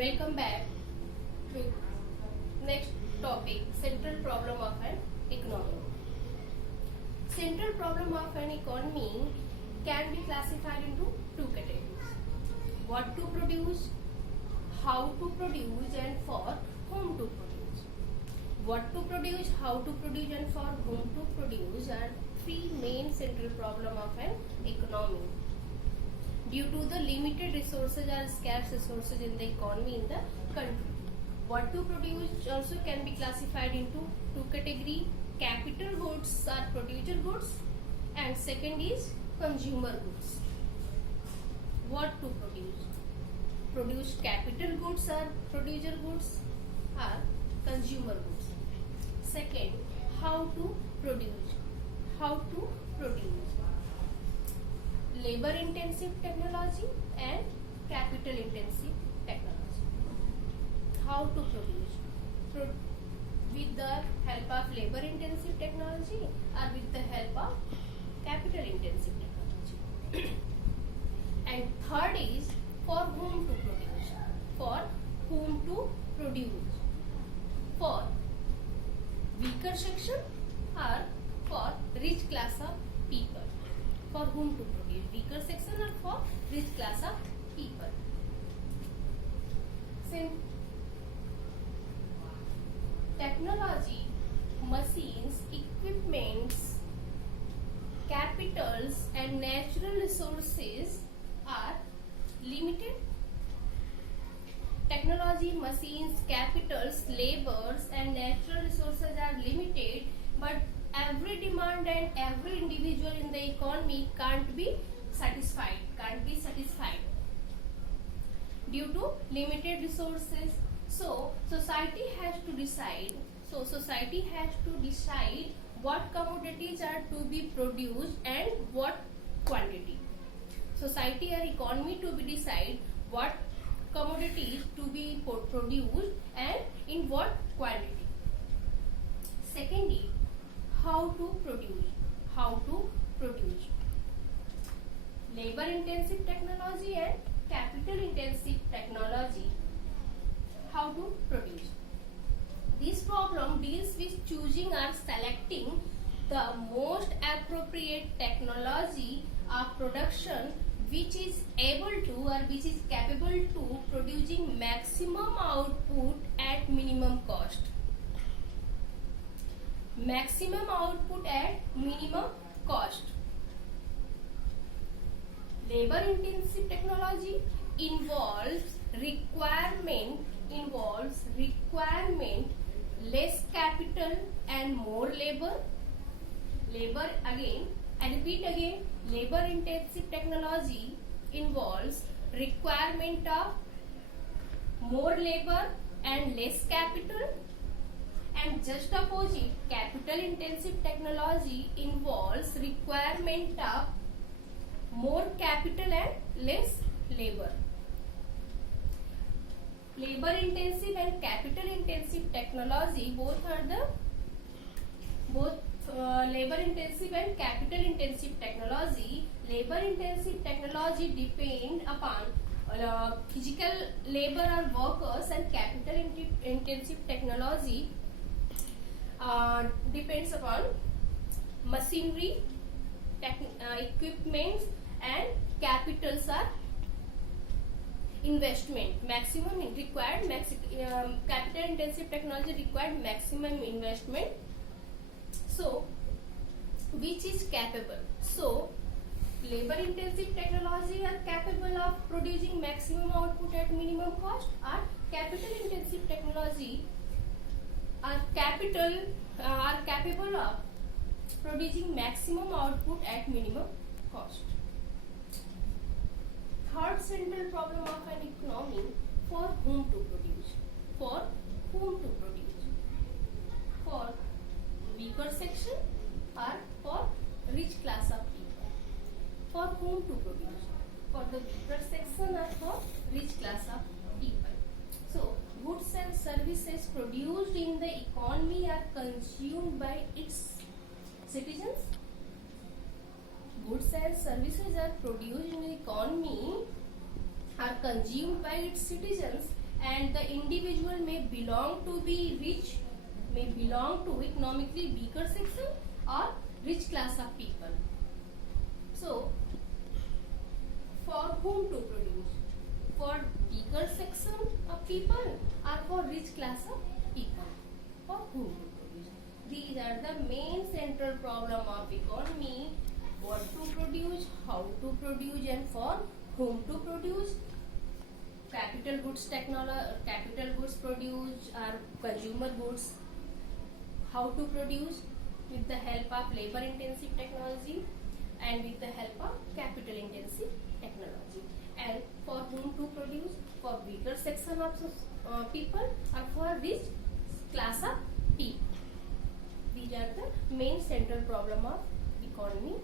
Welcome back to next topic, central problem of an economy. Central problem of an economy can be classified into two categories. What to produce, how to produce, and for whom to produce. What to produce, how to produce, and for whom to produce are three main central problem of an economy. Due to the limited resources or scarce resources in the economy in the country. What to produce also can be classified into two categories. Capital goods are producer goods and second is consumer goods. What to produce? Produce capital goods are producer goods are consumer goods. Second, how to produce? How to produce? Labor intensive technology and capital intensive technology. How to produce? With the help of labor intensive technology or with the help of capital intensive technology. And third is for whom to produce? For whom to produce? For weaker section or for rich class of people? For whom to produce? Weaker section or for rich class of people? Since technology, machines, equipments, capitals and natural resources are limited. Technology, machines, capitals, labors and natural resources are limited, but every demand and every individual in the economy can't be satisfied due to limited resources. So society has to decide what commodities are to be produced and what quantity. Society or economy to be decide what commodities to be produced and in what quantity. Secondly, how to produce? Labor intensive technology and capital intensive technology. How to produce? This problem deals with choosing or selecting the most appropriate technology of production which is able to or which is capable to producing maximum output at minimum cost. Maximum output at minimum cost. Labor intensive technology involves requirement less capital and more labor. Labor intensive technology involves requirement of more labor and less capital. And just opposite, capital intensive technology involves requirement of more capital and less labor. Labor intensive and capital intensive technology labor intensive and capital intensive technology. Labor intensive technology depend upon physical labor or workers, and capital intensive technology depends upon machinery, equipments and capitals are investment. Capital intensive technology required maximum investment. So which is capable? So labor intensive technology are capable of producing maximum output at minimum cost, or capital intensive technology are capable of producing maximum output at minimum cost. Third central problem of an economy, for whom to produce? For whom to produce? For weaker section or for rich class of people? For whom to produce? For the weaker section or for rich class of people? So goods and services produced in the economy are consumed by its citizens. Goods and services are produced in the economy are consumed by its citizens and the individual may belong to economically weaker section or rich class of people. So, for whom to produce? For weaker section of people or for rich class of people? For whom to produce? These are the main central problem of economy: what to produce, how to produce, and for whom to produce. Capital goods produced are consumer goods. How to produce? With the help of labor intensive technology and with the help of capital intensive technology. And for whom to produce? For weaker section of people or for rich class of people. These are the main central problem of economy.